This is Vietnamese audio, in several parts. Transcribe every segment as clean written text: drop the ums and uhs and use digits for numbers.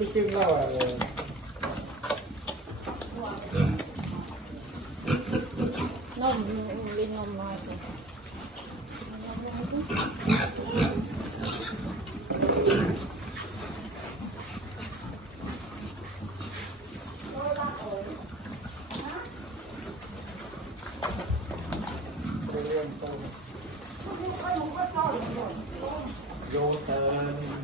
ไม่จึงแล้วอ่ะนมกินนมน้อยโยเซน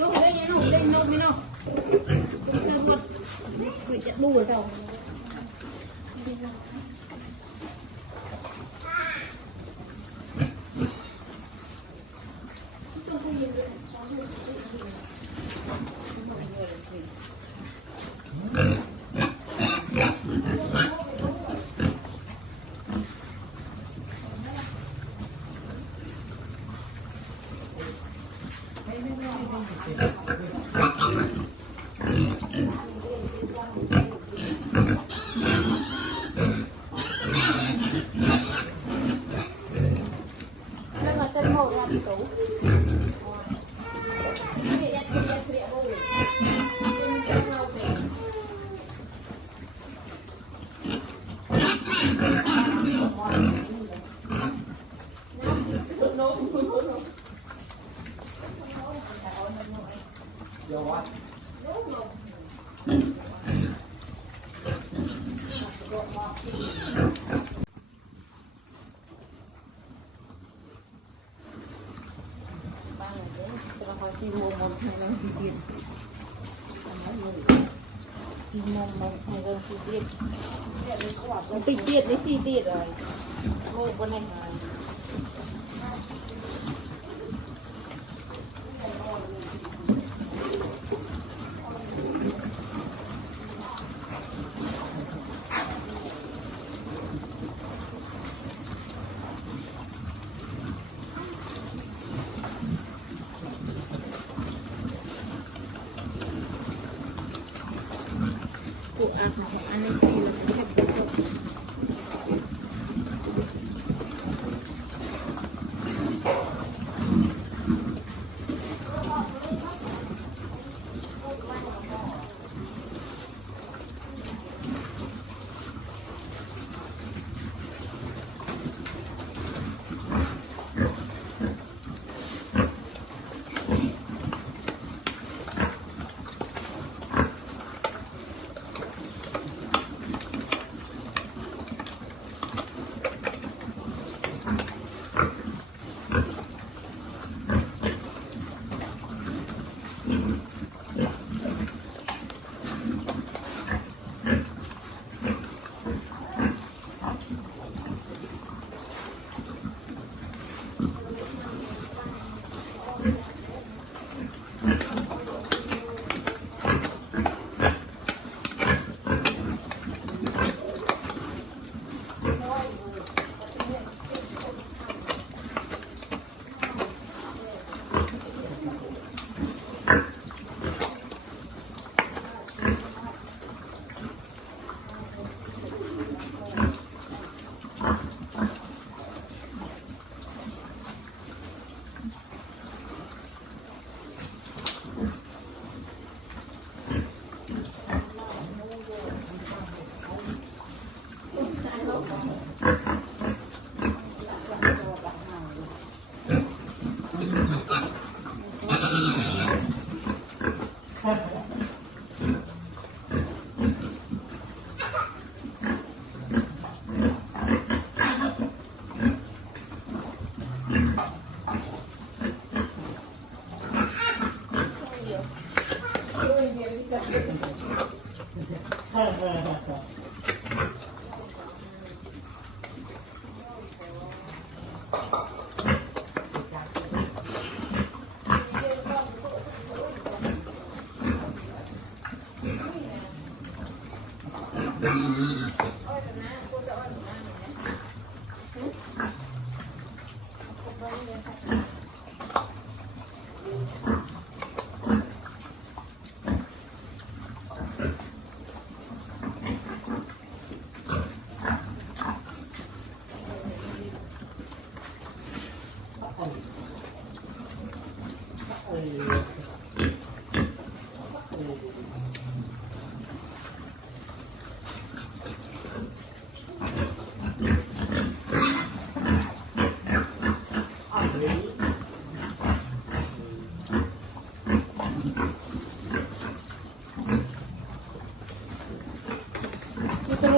ลูกได้ยังลูกได้นมไหมเนาะลูกเสื้อหมดไม่จะดูหรือเปล่าซีโมมันให้เราซีเดียดซีโมมันให้เราซีเดียดติดเดียดไม่ซีเดียดเลยโมบนไหนหายอันนี้คือเราจะแค่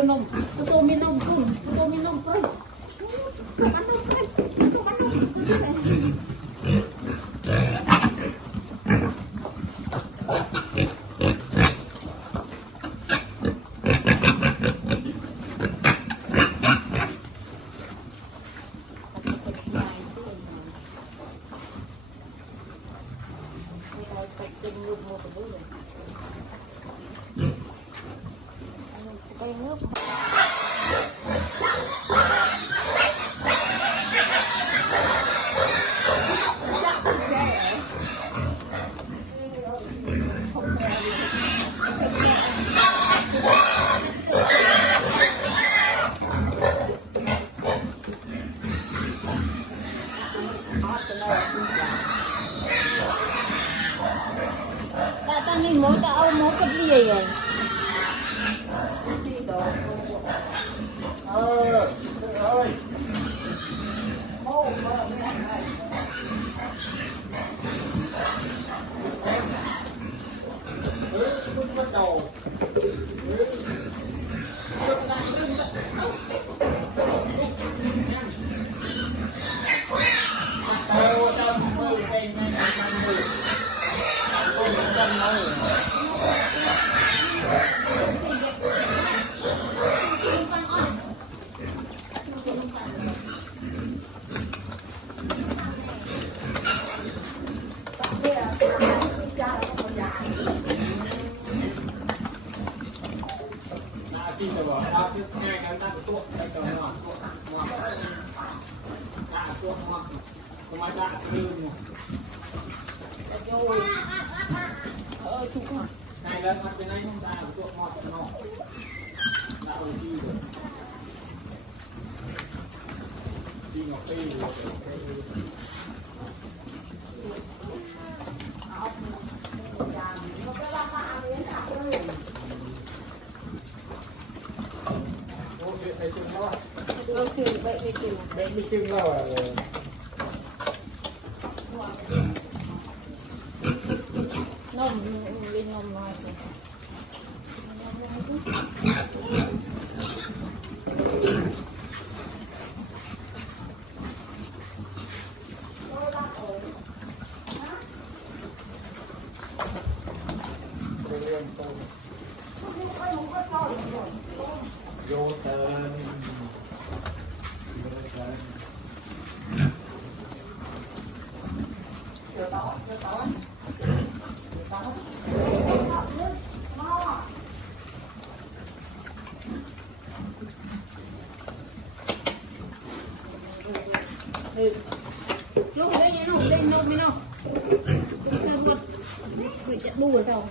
Nôm, tôi mi nôm kun, tôi mi nôm kun. Ăn nôm kun, tôi ăn nôm kun. Mỗi tao mỗi cái gì vậy? Ơi. Này lên mặt bên này không ra được chuột ngọt nó đã đầu chi rồi chi ngọt ti rồi Vậy chừng rồi nôm lên nôm nói vô sơn Lúc đấy nhé, nó lên nôm đi nào. Cũng sơn luôn. Phải chạy đu ở đâu.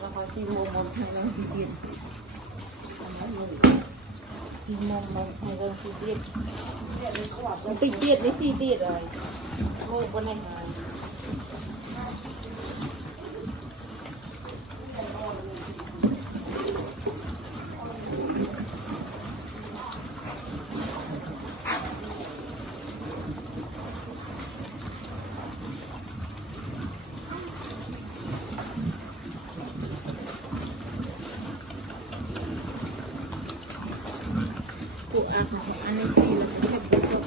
เราคอยซีโมมันให้เราซีเดียนซีโมมันให้เราซีเดียนมันติดเดียดไม่ซีเดียดอะไรโม่บนไหนหายอันนี้คือเราจะให้ดูก่อน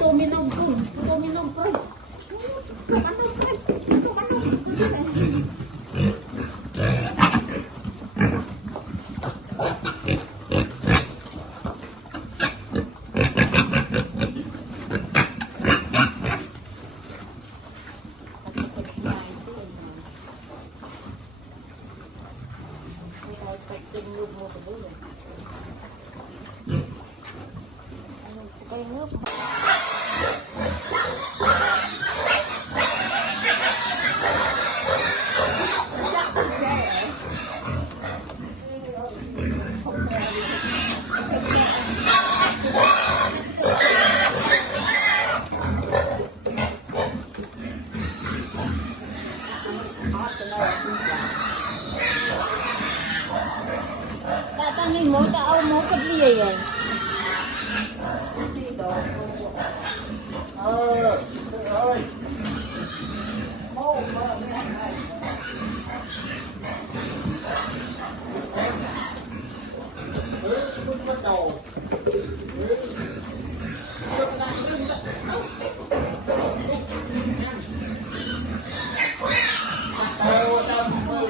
ตัวมีนมกุ้งตัวมีนมกุ้งตัวมันนมกุ้งตัวมันนมกุ้งmỗi ta âu mỗi cái gì vậy ơi bắt đầu tâm mơ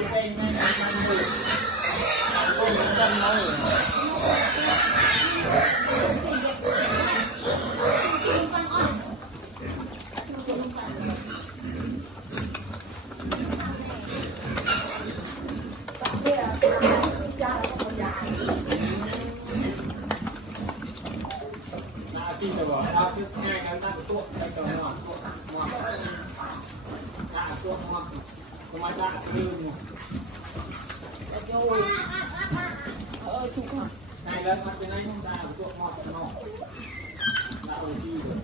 đã thương rồi chụp hả này lên mặt bên này không ra được chuột ngọt tận ngọt đã ở chi rồi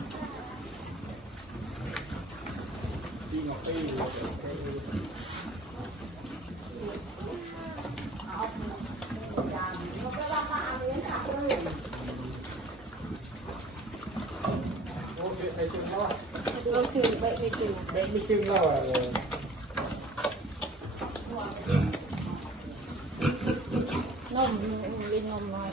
chi ngọt phi rồi thầy chừng thôi đâu chừng bệnh mới chừng rồi nôm lên nôm nói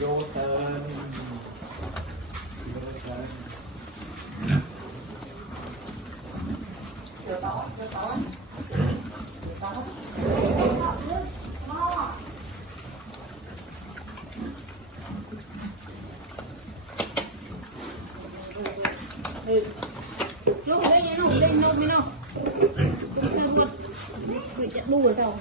vô sơn lúc đây nhá nó lên nôm đi nào cũng sơ luôn bị chặt đu rồi đâu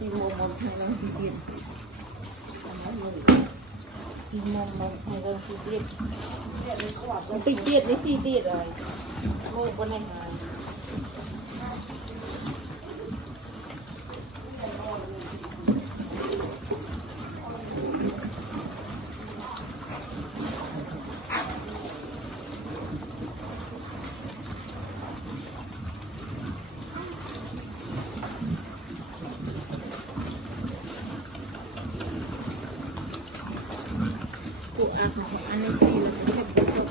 xì mồm một hay là xì tiền xì mồm một hay là xì tiền tịch tiền với xì tiền rồi một con này của ăn này thì là sẽ đẹp được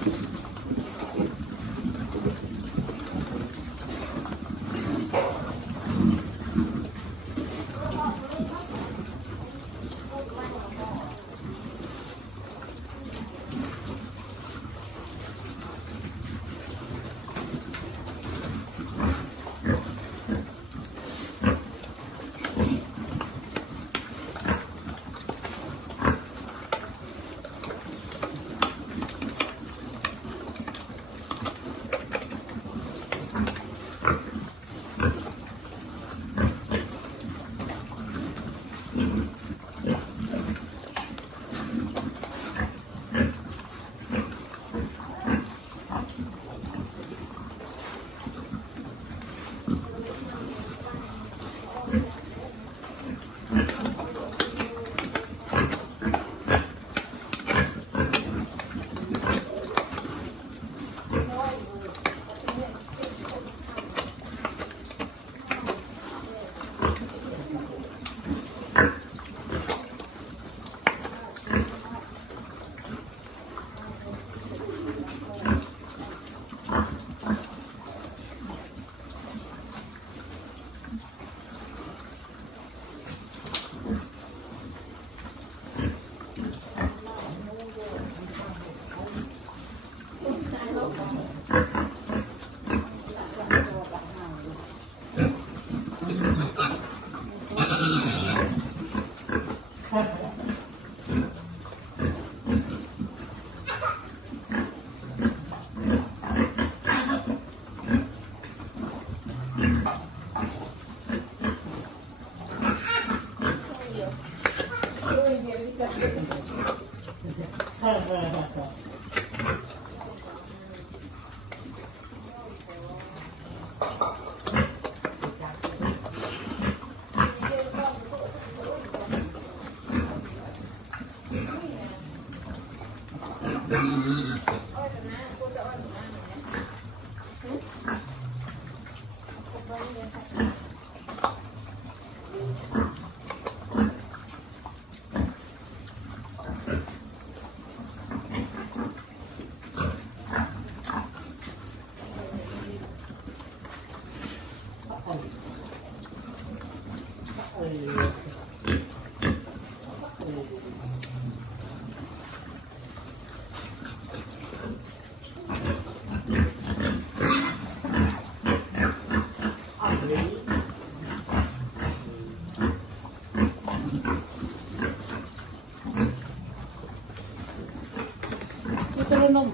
นี่จะรู้นม